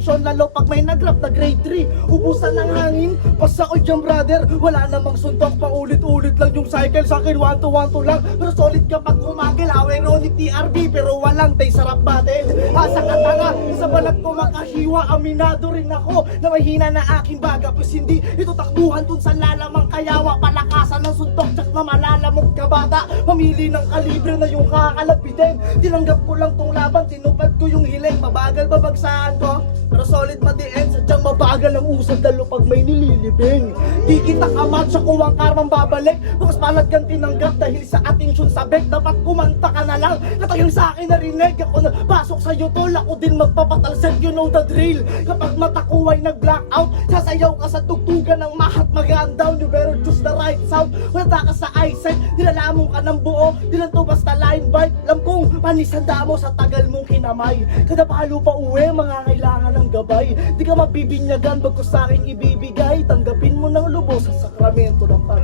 Lalo pag may nag-rap na grade 3, ubusan ng hangin. Basta ko dyan brother, wala namang suntok, paulit-ulit lang yung cycle. Sa akin 1 to 1 to lang, pero solid kapag umagil. Haweng ni TRB, pero walang tay sarap batin. Asa ka tanga, sa balat ko makahiwa. Aminado rin ako na mahina na aking baga, pues hindi ito takbuhan dun sa lalamang kayawa. Palakasan ng suntok, tsak na malalamog ka bata. Pamili ng kalibre na yung kakalapitin. Tinanggap ko lang tong laban, tinupad ko yung hiling. Mabagal babagsaan ko, pero solid ma-DN, sadyang mabagal ang usad lalo pag may nililibing. Di kita kamatcha kung ang karmang babalik. Bukas palad kang tinanggap dahil sa atensyon sabik. Dapat kumanta ka na lang, natagang sa akin narinig. Ako na pasok sa'yo tol, ako din magpapatalsik. You know the drill. Kapag mata ko ay nag-blackout, sasayaw ka sa tugtugan ng mahat magaan down. You better choose the right sound. Wala ka sa eyesight, nilalamong ka ng buo. Di lang to basta line bite. Lampong panisanda mo sa tagal mong kinamay. Kada palo pa uwi, mga kailangan ng gabay. Di ka mabibinyagan, bago sa akin ibibigay. Tanggapin mo ng lubos sa sakramento ng pag